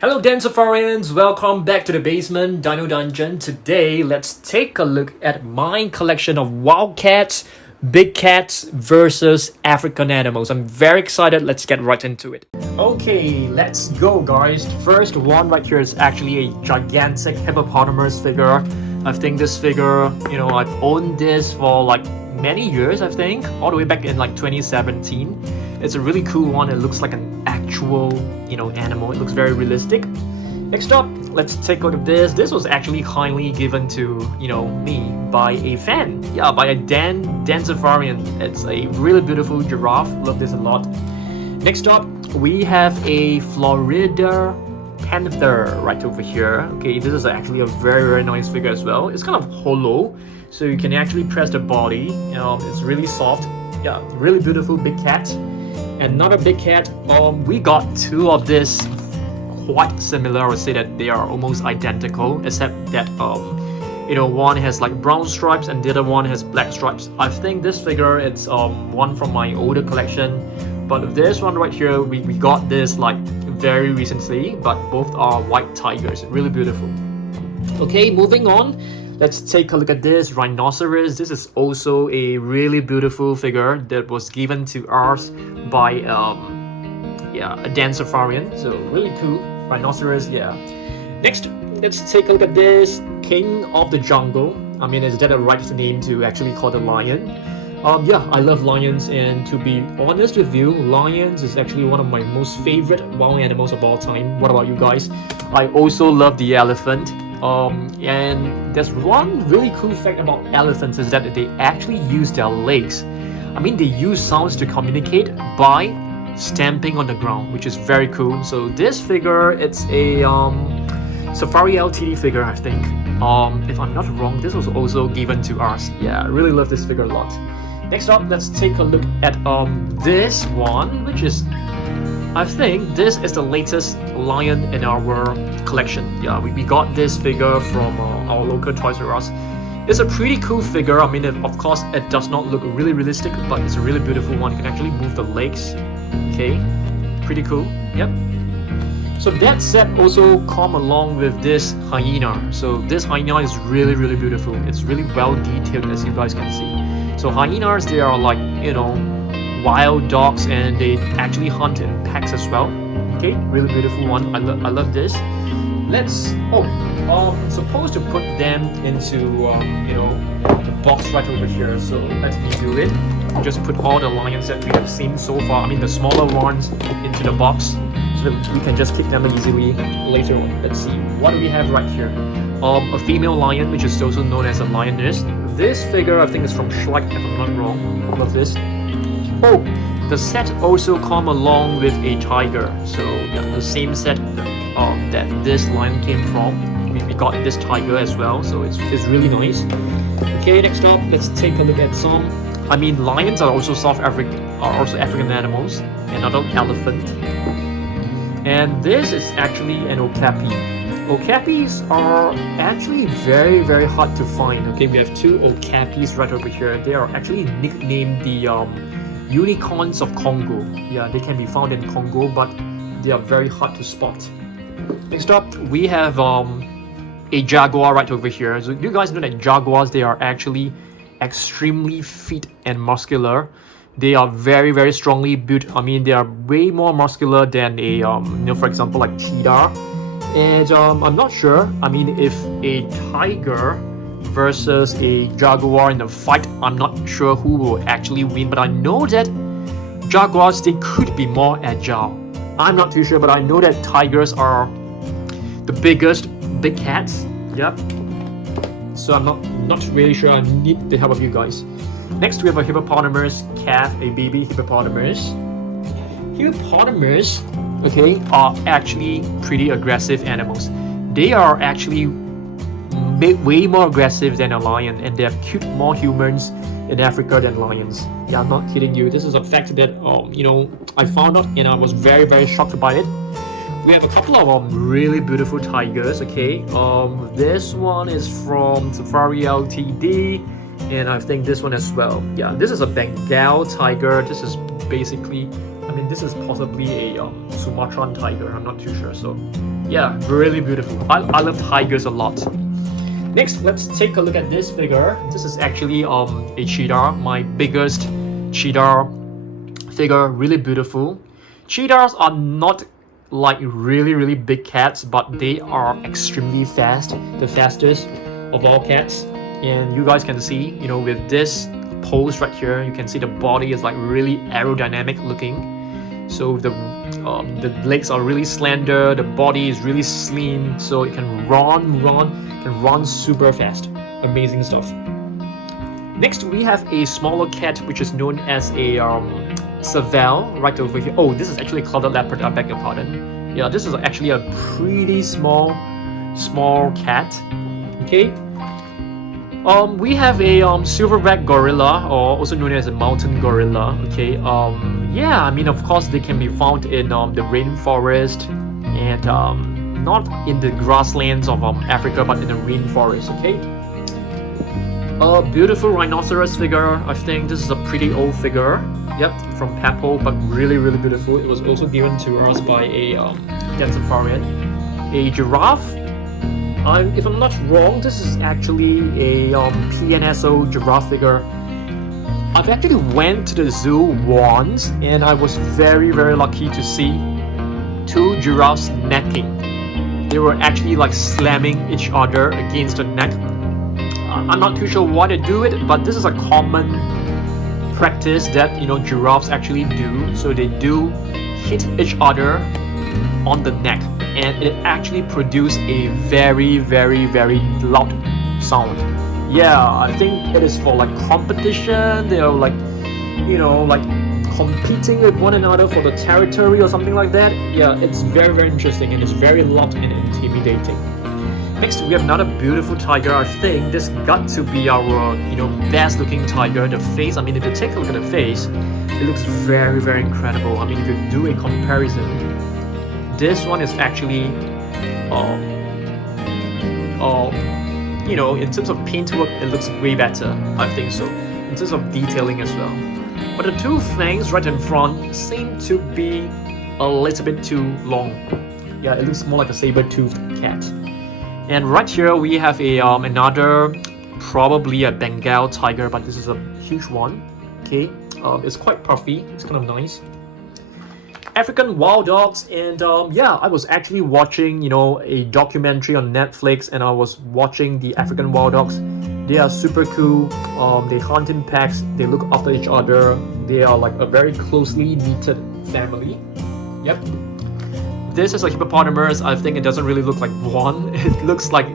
Hello Safarians, welcome back to the basement Dino Dungeon. Today, let's take a look at my collection of wild cats, big cats versus African animals. I'm very excited, let's get right into it. Okay, let's go guys. First one right here is actually a gigantic hippopotamus figure. I think this figure, I've owned this for like many years, I think, all the way back in like 2017. It's a really cool one. It looks like an actual, animal. It looks very realistic. Next up, let's take a look at this. This was actually kindly given to, me by a fan. Yeah, by a Dan Safarian. It's a really beautiful giraffe. Love this a lot. Next up, we have a Florida Panther right over here. Okay, this is actually a very nice figure as well. It's kind of hollow, so you can actually press the body. It's really soft. Yeah, really beautiful big cat. Another big cat. We got two of this quite similar. I would say that they are almost identical, except that one has like brown stripes and the other one has black stripes. I think this figure it's one from my older collection, but this one right here we got this like very recently, but both are white tigers. Really beautiful. Okay, moving on. Let's take a look at this rhinoceros. This is also a really beautiful figure that was given to us by a Dan Safarian. So really cool rhinoceros. Yeah. Next, let's take a look at this king of the jungle. I mean, is that a right name to actually call the lion? Yeah, I love lions, and to be honest with you, lions is actually one of my most favorite wild animals of all time. What about you guys? I also love the elephant. And there's one really cool fact about elephants is that they actually use their legs. I mean, they use sounds to communicate by stamping on the ground, which is very cool. So this figure, it's a Safari Ltd figure, I think. If I'm not wrong, this was also given to us. Yeah, I really love this figure a lot. Next up, let's take a look at this one, which is, I think this is the latest lion in our collection. Yeah, we got this figure from our local Toys R Us. It's a pretty cool figure. I mean, of course, it does not look really realistic, but it's a really beautiful one. You can actually move the legs. Okay, pretty cool. Yep. So that set also come along with this hyena. So this hyena is really beautiful. It's really well detailed, as you guys can see. So hyenas, they are like, wild dogs, and they actually hunt in packs as well. Okay, really beautiful one. I love this. Let's I'm supposed to put them into the box right over here. So let me do it. Just put all the lions that we have seen so far, I mean the smaller ones, into the box, so that we can just kick them easily later on. Let's see, what do we have right here? A female lion, which is also known as a lioness. This figure I think is from Shrek, if I'm not wrong. Love this. Oh, the set also come along with a tiger. So yeah, the same set that this lion came from. We got this tiger as well, so it's really nice. Okay, next up, let's take a look at some. I mean, lions are also African animals. Another elephant. And this is actually an okapi. Okapis are actually very hard to find. Okay, we have two okapis right over here. They are actually nicknamed the unicorns of Congo. Yeah, they can be found in Congo, but they are very hard to spot. Next up, we have a jaguar right over here. So you guys know that jaguars, they are actually extremely fit and muscular. They are very strongly built. I mean, they are way more muscular than a for example, like cheetah. And I'm not sure. I mean, if a tiger versus a jaguar in a fight, I'm not sure who will actually win, but I know that jaguars, they could be more agile. I'm not too sure, but I know that tigers are the biggest big cats. Yep. So I'm not really sure. I need the help of you guys. Next, we have a hippopotamus calf, a baby hippopotamus. Hippopotamus, okay, are actually pretty aggressive animals. They are actually way more aggressive than a lion, and they have killed more humans in Africa than lions. Yeah, I'm not kidding you. This is a fact that I found out, and I was very shocked by it. We have a couple of really beautiful tigers. Okay, this one is from Safari Ltd, and I think this one as well. Yeah, this is a Bengal tiger. This is basically, I mean, this is possibly a Sumatran tiger. I'm not too sure. So Yeah, really beautiful. I love tigers a lot. Next, let's take a look at this figure. This is actually a cheetah, my biggest cheetah figure, really beautiful. Cheetahs are not like really big cats, but they are extremely fast, the fastest of all cats. And you guys can see, you know, with this pose right here, you can see the body is like really aerodynamic looking. So the legs are really slender, the body is really slim, so it can run super fast. Amazing stuff. Next, we have a smaller cat which is known as a Serval right over here. Oh, this is actually clouded leopard. I beg your pardon. Yeah, this is actually a pretty small cat. Okay. We have a silverback gorilla, or also known as a mountain gorilla. Okay. Yeah, I mean, of course, they can be found in the rainforest and not in the grasslands of Africa, but in the rainforest. Okay. A beautiful rhinoceros figure. I think this is a pretty old figure. Yep, from Hippo, but really beautiful. It was also given to us by a safarian. A giraffe. If I'm not wrong, this is actually a PNSO giraffe figure. I've actually went to the zoo once, and I was very lucky to see two giraffes necking. They were actually like slamming each other against the neck. I'm not too sure why they do it, but this is a common practice that, you know, giraffes actually do. So they do hit each other on the neck, and it actually produces a very loud sound. Yeah, I think it is for like competition. They are like, you know, like competing with one another for the territory or something like that. Yeah, it's very interesting, and it's very loud and intimidating. Next, we have another beautiful tiger. I think this got to be our, you know, best looking tiger. The face, I mean, if you take a look at the face, it looks very incredible. I mean, if you do a comparison, this one is actually, you know, in terms of paintwork, it looks way better. I think so. In terms of detailing as well. But the two fangs right in front seem to be a little bit too long. Yeah, it looks more like a saber-toothed cat. And right here we have a another, probably a Bengal tiger, but this is a huge one. Okay, it's quite puffy. It's kind of nice. African wild dogs, and yeah, I was actually watching, you know, a documentary on Netflix, and I was watching the African wild dogs. They are super cool. They hunt in packs. They look after each other. They are like a very closely knitted family. Yep. This is a hippopotamus. I think it doesn't really look like one. It looks like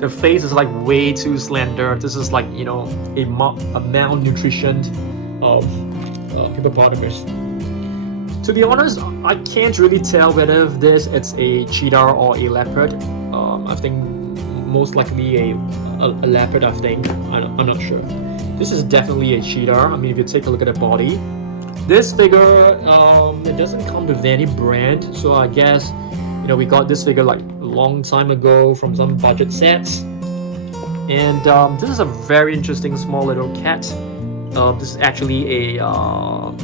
the face is like way too slender. This is like, you know, a malnutritioned hippopotamus. To be honest, I can't really tell whether this is a cheetah or a leopard. I think most likely a leopard. I think I'm not sure. This is definitely a cheetah. I mean, if you take a look at the body. This figure, it doesn't come with any brand, so I guess, you know, we got this figure like a long time ago from some budget sets. And this is a very interesting small little cat. This is actually a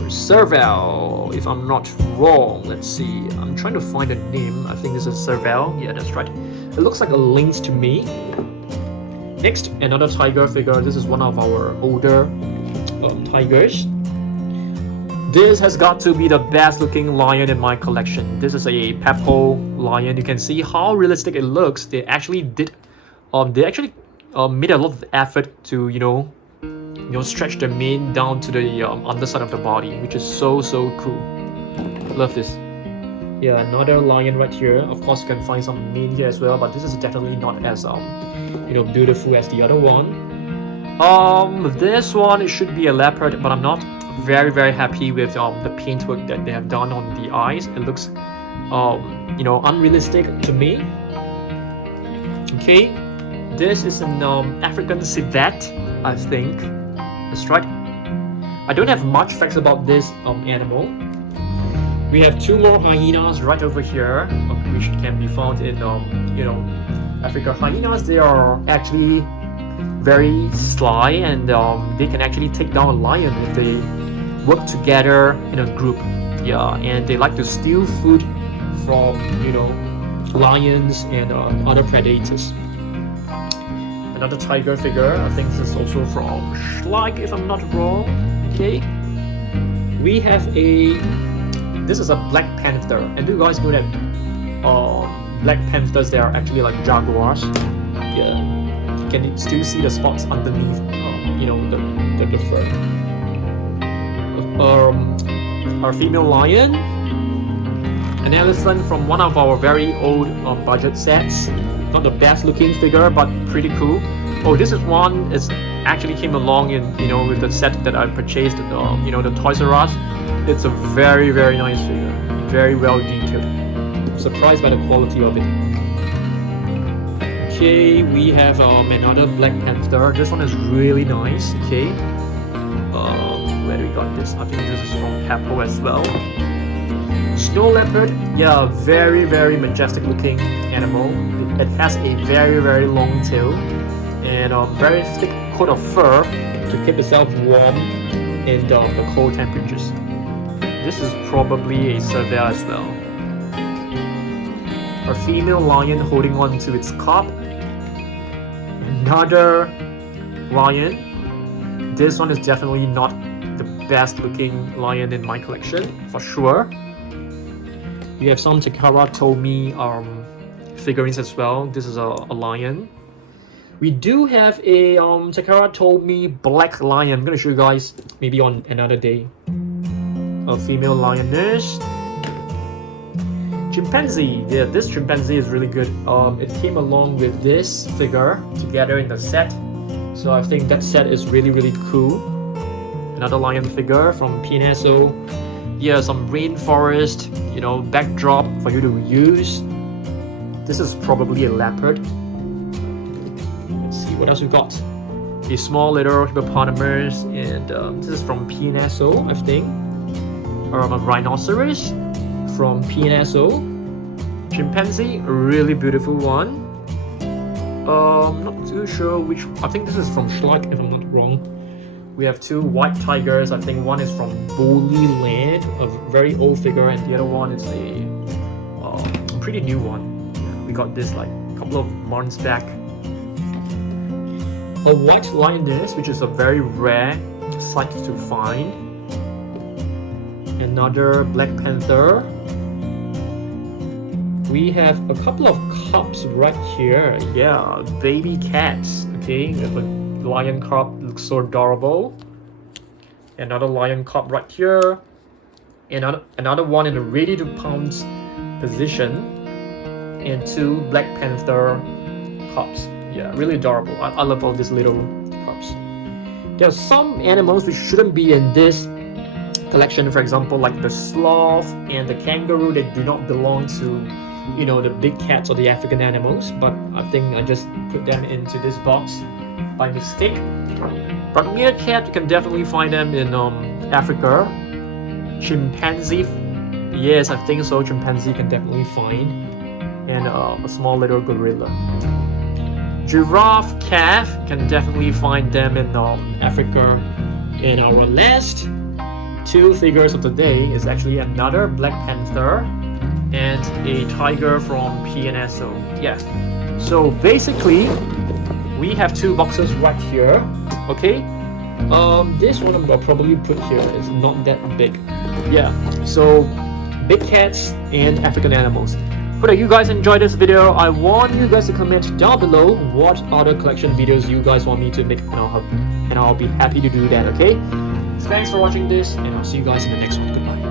Serval, if I'm not wrong. Let's see, I'm trying to find a name. I think this is Serval. Yeah, that's right. It looks like a lynx to me. Next, another tiger figure. This is one of our older tigers. This has got to be the best looking lion in my collection. This is a Hippo lion. You can see how realistic it looks. They actually did, made a lot of effort to, you know, stretch the mane down to the underside of the body, which is so cool. Love this. Yeah, another lion right here. Of course, you can find some mane here as well, but this is definitely not as you know, beautiful as the other one. This one, it should be a leopard, but I'm not very happy with the paintwork that they have done on the eyes. It looks you know, unrealistic to me. Okay, this is an African civet, I think. That's right. I don't have much facts about this animal. We have two more hyenas right over here, which can be found in you know, Africa. Hyenas, they are actually very sly, and they can actually take down a lion if they work together in a group. Yeah, and they like to steal food from, you know, lions and other predators. Another tiger figure, I think this is also from Schleich if I'm not wrong. Okay, we have this is a black panther, and do you guys know that black panthers, they are actually like jaguars? Yeah, you can still see the spots underneath the fur. Our female lion, an elephant from one of our very old budget sets. Not the best looking figure, but pretty cool. Oh, this is one. It actually came along in with the set that I purchased. The Toys R Us. It's a very nice figure. Very well detailed. I'm surprised by the quality of it. Okay, we have another black panther. This one is really nice. Okay. Where do we got this? I think this is from Hippo as well. Snow leopard, yeah, very majestic looking animal. It has a very long tail and a very thick coat of fur to keep itself warm in the cold temperatures. This is probably a Serval as well. A female lion holding on to its cub. Another lion. This one is definitely not the best looking lion in my collection, for sure. We have some Takara Tomy figurines as well. This is a lion. We do have a Takara Tomy black lion. I'm gonna show you guys maybe on another day. A female lioness. Chimpanzee. Yeah, this chimpanzee is really good. It came along with this figure together in the set. So I think that set is really cool. Another lion figure from PNSO. Yeah, some rainforest, backdrop for you to use. This is probably a leopard. Let's see what else we got. A small little hippopotamus, and this is from PNSO, I think. Or a rhinoceros from PNSO. Chimpanzee, a really beautiful one. Not too sure which. I think this is from Schleich, if I'm not wrong. We have two white tigers. I think one is from Boli Land, a very old figure, and the other one is a pretty new one. We got this like a couple of months back. A white lioness, which is a very rare sight to find. Another black panther. We have a couple of cubs right here. Yeah, baby cats. Okay, we have a lion cub, looks so adorable. Another lion cub right here. Another one in a ready to pounce position. And two black panther cubs. Yeah, really adorable. I love all these little cubs. There are some animals which shouldn't be in this collection, for example, like the sloth and the kangaroo. They do not belong to the big cats or the African animals, but I think I just put them into this box by mistake. But meerkat, you can definitely find them in Africa. Chimpanzee, yes, I think so. Chimpanzee can definitely find, and a small little gorilla. Giraffe calf, can definitely find them in Africa. And our last two figures of the day is actually another black panther and a tiger from PNSO. Yeah. So basically, we have two boxes right here. Okay. This one I'll probably put here. It's not that big. Yeah. So big cats and African animals. Hope that you guys enjoyed this video. I want you guys to comment down below what other collection videos you guys want me to make, and I'll be happy to do that. Okay. Thanks for watching this, and I'll see you guys in the next one. Goodbye.